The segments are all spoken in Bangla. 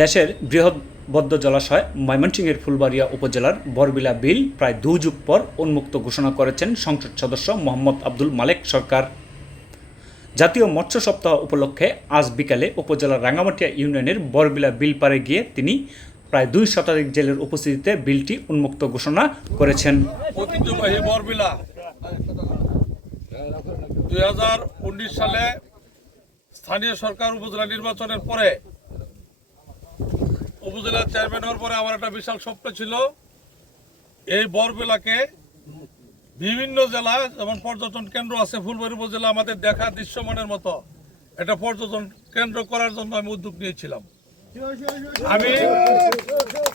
দেশের বৃহৎ বদ্ধ জলাশয় ময়মনসিংহের ফুলবাড়িয়া উপজেলার বরবিলা বিল প্রায় দু যুগ পর উন্মুক্ত ঘোষণা করেছেন সংসদ সদস্য মোহাম্মদ আব্দুল মালেক সরকার। জাতীয় মৎস্য সপ্তাহ উপলক্ষে আজ বিকালে উপজেলার রাঙ্গামাটিয়া ইউনিয়নের বরবিলা বিল পারে গিয়ে তিনি প্রায় দুই শতাধিক জেলের উপস্থিতিতে বিলটি উন্মুক্ত ঘোষণা করেছেন। দুই সালে স্থানীয় সরকার উপজেলা নির্বাচনের পরে উপজেলার চেয়ারম্যান হওয়ার পরে আমার একটা বিশাল স্বপ্ন ছিল এই বরবিলাকে বিভিন্ন জেলা যেমন পর্যটন কেন্দ্র আছে ফুলবাড়ি উপজেলা আমাদের দেখা দৃশ্যমানের মতো একটা পর্যটন কেন্দ্র করার জন্য আমি উদ্যোগ নিয়েছিলাম। আমি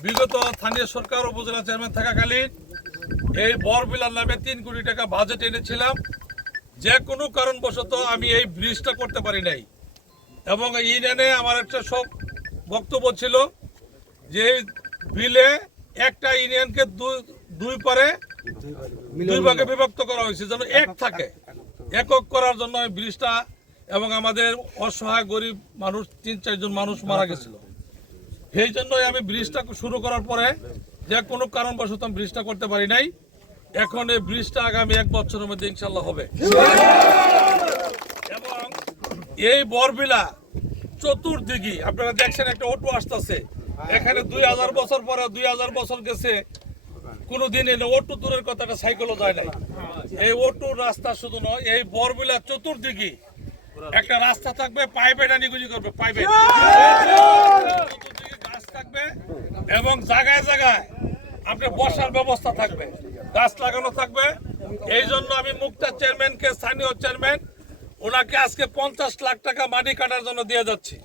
বিগত স্থানীয় সরকার উপজেলা চেয়ারম্যান থাকাকালীন এই বরবিলার নামে তিন কোটি টাকা বাজেট এনেছিলাম। যে কোনো কারণবশত আমি এই ব্রিজটা করতে পারি নাই। এবং ইউনিয়নে আমার একটা সব বক্তব্য ছিল যে বিলে একটা ইউনিয়নকে দুই দুই পারে দুই ভাগে বিভক্ত করা হয়েছে যেন এক থাকে। একক করার জন্য ব্রিজটা এবং আমাদের অসহায় গরিব মানুষ তিন চারজন মানুষ মারা গেছিল। সেই জন্যই আমি ব্রিজটা শুরু করার পরে যে কোনো কারণবশত আমি ব্রিজটা করতে পারি নাই। এখন এই ব্রিজটা আগামী এক বছরের মধ্যে ইনশাল্লাহ হবে। এবং এই বরবিলা চতুর্দিকে আপনারা দেখছেন একটা অটো আসতেছে। এখানে দুই হাজার বছর পরে দুই হাজার বছর গেছে, কোনোদিন এনে অটো দূরের কথাটা সাইকেলও যায় নাই। এই অটো রাস্তা শুধু নয়, এই বরবিলা চতুর্দিকে একটা রাস্তা থাকবে পাইপে ডানিগুলি করবে পাইপে গাছ থাকবে এবং জায়গায় জায়গায় আপনার বসার ব্যবস্থা থাকবে। গাছ লাগানো থাকবে। এই জন্য আমি মুক্তা চেয়ারম্যানকে, স্থানীয় চেয়ারম্যান, ওনাকে আজকে পঞ্চাশ লাখ টাকা মাটি কাটার জন্য দিয়ে যাচ্ছি।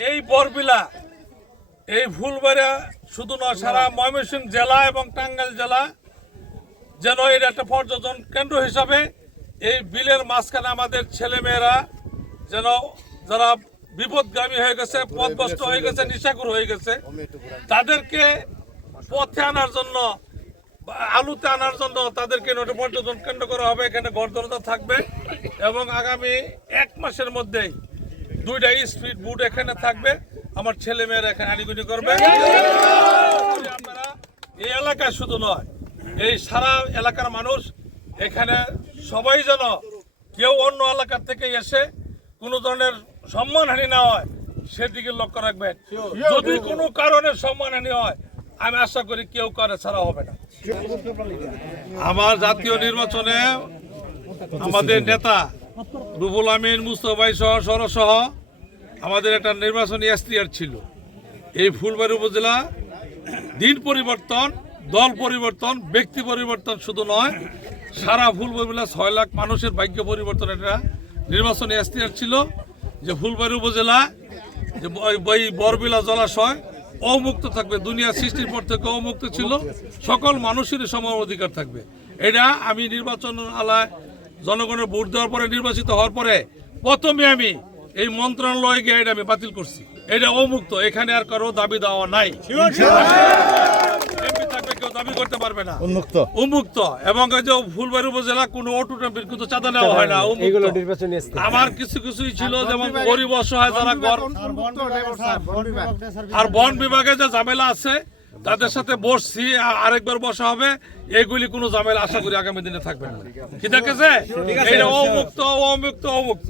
এই বরবিলা এই ফুলবাড়িয়া শুধু নয় সারা ময়মনসিংহ জেলা এবং টাঙ্গাইল জেলা যেন এর একটা পর্যটন কেন্দ্র হিসাবে এই বিলের মাঝখানে আমাদের ছেলেমেয়েরা যেন যারা বিপদগামী হয়ে গেছে পথভ্রষ্ট হয়ে গেছে নিশাকুর হয়ে গেছে তাদেরকে পথে আনার জন্য আলুতে আনার জন্য তাদেরকে নোটে পর্যটন কেন্দ্র করা হবে। এখানে গড়দরতা থাকবে এবং আগামী এক মাসের মধ্যেই দুইটা স্পিড বুট এখানে থাকবে। আমার ছেলে মেয়েরা এখানে আনিগুনি করবে। এই এলাকায় শুধু নয়, এই সারা এলাকার মানুষ এখানে সবাই যেন কেউ অন্য এলাকার থেকে এসে কোনো ধরনের সম্মানহানি না হয়, সেদিকে লক্ষ্য রাখবেন। যদি কোনো কারণে সম্মানহানি হয়, আমি আশা করি কেউ করে ছাড়া হবে না। আমার জাতীয় নির্বাচনে আমাদের নেতা রুবুল আমিন মুস্তফাই সহ সর সহ আমাদের একটা নির্বাচনী এসটিআর ছিল। এই ফুলবাড়ি উপজেলা দিন পরিবর্তন, দল পরিবর্তন, ব্যক্তি পরিবর্তন শুধু নয়, সারা ফুলবাড়ি উপজেলা ছয় লাখ মানুষের ভাগ্য পরিবর্তন একটা নির্বাচনী এসটিআর ছিল যে ফুলবাড়ি উপজেলা, যে বরবিলা জলাশয় অমুক্ত থাকবে, দুনিয়া সৃষ্টির পর থেকে অমুক্ত ছিল, সকল মানুষেরই সমান অধিকার থাকবে। এটা আমি নির্বাচন আলায় জনগণের ভোট দেওয়ার পরে, নির্বাচিত হওয়ার পরে প্রথমে আমি এই মন্ত্রণালয়ে গিয়ে এটা আমি বাতিল করছি। এটা অমুক্ত এখানে আর কারও দাবি দেওয়া নাই। কেউ দাবি করতে পারবে না। উন্মুক্ত। উন্মুক্ত এবং যে ফুলবাড়ি উপজেলা কোনো অটো টেম্পির কিন্তু চাঁদা নেওয়া হয় না এগুলো নির্বাচনী আমার কিছু কিছুই ছিল যেমন গরিব অসহায় যারা ঘর আর বন বিভাগে যে ঝামেলা আছে তাদের সাথে বসছি আরেকবার বসা হবে। এগুলি কোনো ঝামেলা আশা করি আগামী দিনে থাকবে না। কি দেখেছে? এটা অমুক্ত অমুক্ত অমুক্ত।